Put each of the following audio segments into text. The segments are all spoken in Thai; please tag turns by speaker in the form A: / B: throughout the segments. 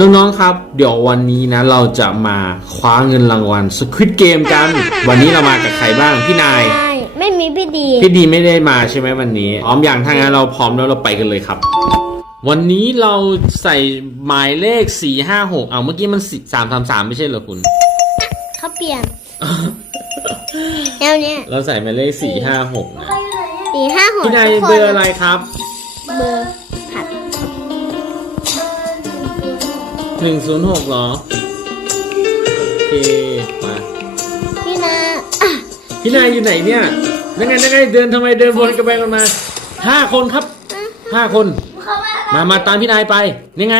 A: น้องๆครับ เดี๋ยววันนี้นะเราจะมาคว้าเงินรางวัลสควิตเกมกัน วันนี้เรามากับใครบ้างพี่นาย
B: ใช่ไม่มีพี่ดี
A: พี่ดีไม่ได้มาใช่ไหมวันนี้พร้อมอย่างถ้างั้นเราพร้อมแล้วเราไปกันเลยครับ วันนี้เราใส่หมายเลขสี่ห้าหกเอาเมื่อกี้มันสามสามสามไม่ใช่เหรอคุณ
B: เขาเปลี่ยนแนวเนี้ย
A: เราใส่หมายเลขสี่ห้าหกนะ
B: สี่ห้าหก
A: พี่นาย
B: ทุกค
A: เบอร์อะไรครับ
B: เบอร์
A: หนึ่งศูนย์หกเหรอ โอเคมา
B: พี่นาอะ
A: พี่นายอยู่ไหนเนี่ยนั่งไงนั่งไงเดินทำไมเดินวนกันไปกันมาห้าคนครับห้าคนมามาตามพี่นายไปนี่ไง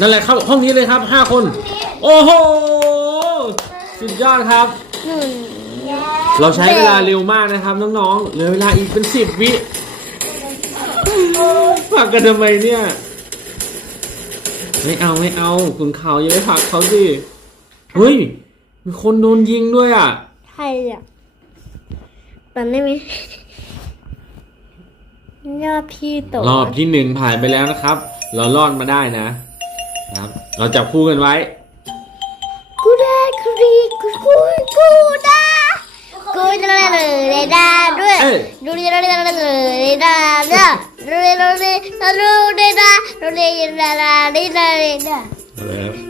A: นั่นแหละเข้าห้องนี้เลยครับห้าคน โอ้โห สุดยอดครับ
B: หนึ่ง
A: เราใช้เวลาเร็วมากนะครับน้องๆเหลือเวลาอีกเป็นสิบวิผลักกันทำไมเนี่ย ไม่เอาไม่เอาคุณเขาอย่าไปผลักเขาสิเฮ้ยมีคนโดนยิงด้วยอะ
B: ใครอะปันได้ไหมยอดพี่โต
A: รอบที่หนึ่งผ่านไปแล้วนะครับ เรารอดมาได้นะครับ เราจับคู่กันไว้
B: กูได้กูดีกูกูกูได้กูได้เลยเลยได้ด้วย
A: เอ้ย
B: ดูดีเลยเลยเลยได้ได้ดูดีเลยเลยดูดีได้ดูดีได้ได้ได้ได้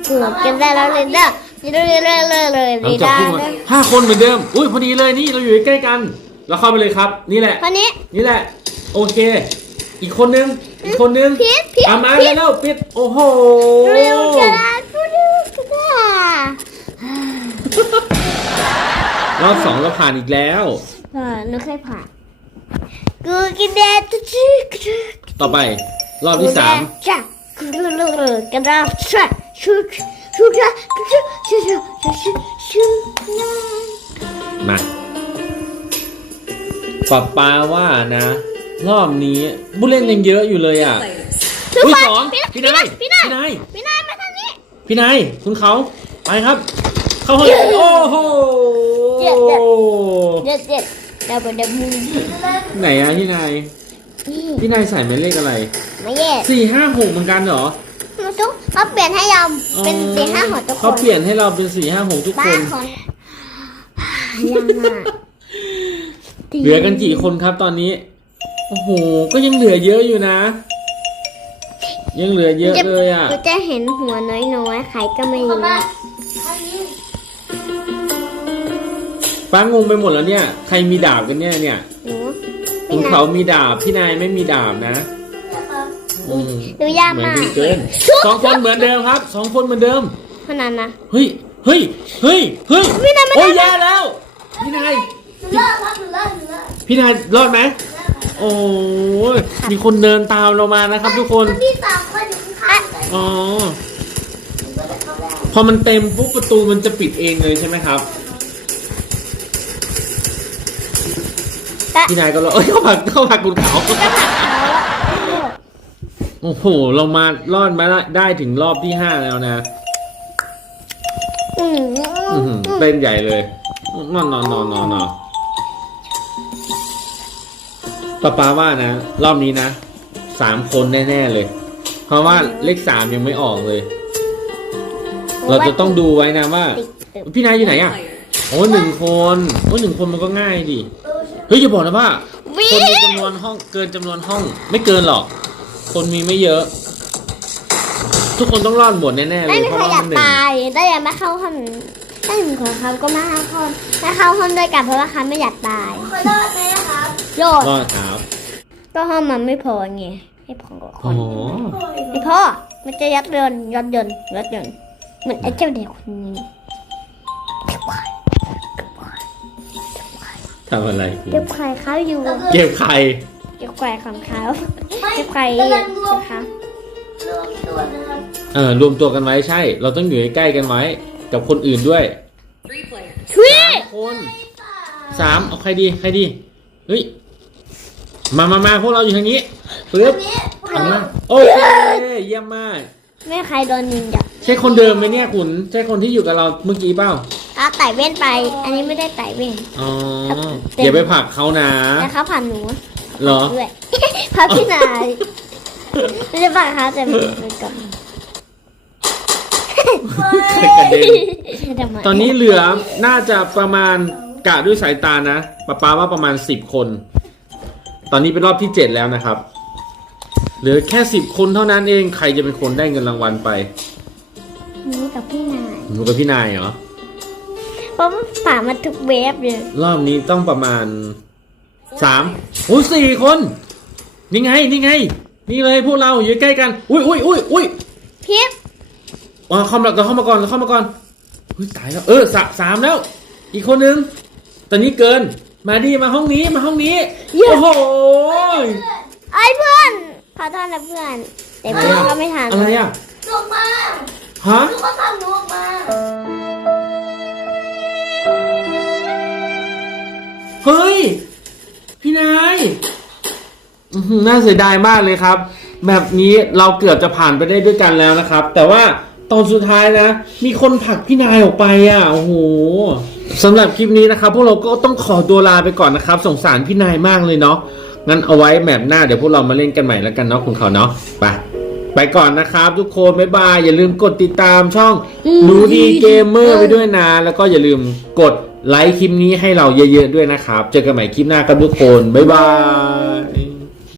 B: กูกันได้แล้วเลยนะนี่เลยเลยเลยเลย
A: เรา
B: ไม่
A: จับ
B: ได้
A: คู่กันห้าคนเหมือนเดิม อุ้ยพอดีเลยนี่เราอยู่ใกล้ๆกัน เราเข้าไปเลยครับ นี่แหละ
B: คนนี้
A: นี่แหละ โอเค อีกคนนึง อีกคนนึง
B: พีทพีท
A: อามา
B: พีท
A: แล้วปิด โอ้โห
B: เร็วกันกูดูกันได้
A: รอบสองเราผ่านอีกแล้ว
B: อ่าหนูเคยผ่าน กูกินแดดจุ๊จุ๊จุ๊จุ๊
A: ต่อไปรอบที่สาม
B: จ้ะกูดูเลยกันได้ช่วยชุดชุดชุดชุดชุดชุดชุดชุดชุด
A: มาป้าปาว่านะ รอบนี้ผู้เล่นยังเยอะอยู่เลยอะ
B: ทุก
A: อุ้ย
B: คน
A: สอง
B: พี่
A: พี่
B: นานา
A: ยย
B: พี่นาย
A: พี่นาย
B: พี่นายมาทางนี้
A: พี่นายคุณเขาไปครับ เข้าห้องโอ้โห
B: เจ็ดเจ็ดเด็ดเด็ดเดี๋ยวเดี๋ยวมึง
A: ไหนอะพี่นายพี่นายใส่หมายเลขอะไร
B: ไม่แย่
A: สี่ห้าหกเหมือนกันเหรอ
B: มาทุกเขาเปลี่ยนให้เราเป็นสี่ห้าหกทุกคน
A: เขาเปลี่ยนให้เราเป็นสี่ห้าหกทุกค
B: บ้านคนยังอะ
A: เหลือกันกี่คนครับตอนนี้ โอ้โห ก็ยังเหลือเยอะอยู่นะ ยังเหลือเยอะเลยอะ
B: กูจะเห็นหัวน้อยๆใครก็ไม่รู้
A: ป้างงไปหมดแล้วเนี่ย ใครมีดาบกันเนี่ยเนี่ย
B: หนู
A: คุณเขามีดาบพี่นายไม่มีดาบนะอืม
B: ดูยาก
A: เหมือน
B: มาก
A: กันเกินสองคนเหมือนเดิมครับสองคนเหมือนเดิม
B: ขนาดนะ
A: เฮ้ยเฮ้ยเฮ้ยเฮ้ย
B: พี่นายไม่ได้
A: โอ้ยแย่แล้ว พี่นายพี่นายรอดไหมโอ้ยมีคนเดินตามเรามานะครับ ทุกคน
C: พี่สามคนอยู่ข้างๆกัน
A: อ๋อพอมันเต็มปุ๊บประตูมันจะปิดเองเลยใช่ไหมครับ พี่นายก็รอดเอ้ยเข้าผักเข้าผักคุณเขาโอ้โห เรามารอดมาได้ถึงรอบที่ห้าแล้วนะ
B: อืม
A: อื้อหือเต้นใหญ่เลยนอนนอนนอนนอนนอนป้าป้าว่านะ รอบนี้นะสามคนแน่ๆเลย เพราะว่าเลขสามยังไม่ออกเลย เราจะต้องดูไว้นะว่า
B: ติดตึบ
A: พี่นายอยู่ไหนอะโอ้หนึ่งคนโอ้หนึ่งคนมันก็ง่ายดิ เฮ้ยอย่าบอกนะว่า
B: วิ
A: คนมีจำนวนห้องเกินจำนวนห้อง ไม่เกินหรอก คนมีไม่เยอะ ทุกคนต้องรอดหมดแน่ๆเล
B: ไม่
A: ย
B: มี
A: เพ
B: ใคร
A: ราะร
B: อ
A: อบ
B: ยาก
A: หนึ่ง
B: ตายได้ยังไม่เข้าห้องได้หนึ่งของเขาก็ไม่เข้าห้องไม่เข้าห้องด้วยกันเพราะว่าเขาไม่อยากตาย
C: ขอโทษไหมนะครับ
B: โยด
A: รอดครับ
B: ก็ห้องมันไม่พอไงไม่พอกับค
A: โอ้
B: น
A: โห
B: ไม่พอมันจะยัดยนต์ยัดยนต์ยัดยนต์เหมือนไอ้เจ้าเด็กคนนี้ำ
A: อะไรคุณ
B: เก็บไข่เขาอยู่
A: เก็บไข่
B: เก็บไข่ของเขา
C: ไม่
B: เก็บไข่
C: กำลังรวม
B: นะคะ
C: รวมตัวนะครับ
A: เออรวมตัวกันไว้ใช่ เราต้องอยู่ใกล้ๆกันไว้ กับคนอื่นด้วย
B: ทุย
A: สามคนสามเอาใครดีใครดีเฮ้ยมามามาพวกเราอยู่ทางนี้ปึ๊บ
C: นี้
A: เอามาโอเคเยี่ยมมาก
B: ไม่ใครโดนยิงจับ
A: ใช่คนเดิมไหมเนี่ยคุณ ใช่คนที่อยู่กับเราเมื่อกี้เปล่า
B: เอาไต่เว้นไป อันนี้ไม่ได้ไต่เว้น
A: อ๋ออย่าไปผลักเขานะ
B: แต่เขาผ่านหนู
A: เหรอ
B: ด้วยพาพี่นายไม่ได้ผ่านเขาแต่มันเป็นกับ
A: ใครกระเด็น
B: ทำไม
A: ตอนนี้เหลือน่าจะประมาณกะด้วยสายตานะป้าป้าว่าประมาณสิบคน ตอนนี้เป็นรอบที่เจ็ดแล้วนะครับ เหลือแค่สิบคนเท่านั้นเองใครจะเป็นคนได้เงินรางวัลไป
B: หนูกับพี่นาย
A: หนูกับพี่นายเหรอ
B: เพราะว่าผ่านมาทุกเวฟเลย
A: รอบนี้ต้องประมาณสามโอ้ยสี่คน นี่ไง นี่ไง นี่เลยพวกเราอยู่ใกล้กัน อุ้ยอุ้ยอุ้ยอุ้ย
B: พิบ
A: อ๋อเข้ามาก่อนเข้ามาก่อนเข้ามาก่อนเฮ้ยตายแล้ว เออสะสามแล้ว อีกคนนึง ตอนนี้เกิน มาดีมาห้องนี้ มาห้องนี้ โอ้โห
B: ไอ้เพื่อนขอโทษนะเพื่อน แต่เพื่อนก็ไม่ทัน
A: อะไรอะ
C: ลงมา
A: ฮะ
C: ลูกก็ทำหนูออกมา
A: เฮ้ย พี่นายอื้อหือน่าเสียดายมากเลยครับ แบบนี้เราเกือบจะผ่านไปได้ด้วยกันแล้วนะครับ แต่ว่าตอนสุดท้ายนะ มีคนผลักพี่นายออกไปอะโอ้โหสำหรับคลิปนี้นะครับ พวกเราก็ต้องขอตัวลาไปก่อนนะครับ สงสารพี่นายมากเลยเนาะงั้นเอาไว้แมปหน้าเดี๋ยวพวกเรามาเล่นกันใหม่แล้วกันเนาะคุณเขาเนาะไปไปก่อนนะครับทุกคนบ๊ายบายอย่าลืมกดติดตามช่องดูดีเกมเมอร์ไปด้วยนะ แล้วก็อย่าลืมกด ไลค์คลิปนี้ให้เราเยอะๆด้วยนะครับ เจอกันใหม่คลิปหน้าครับทุกคน บ๊ายบาย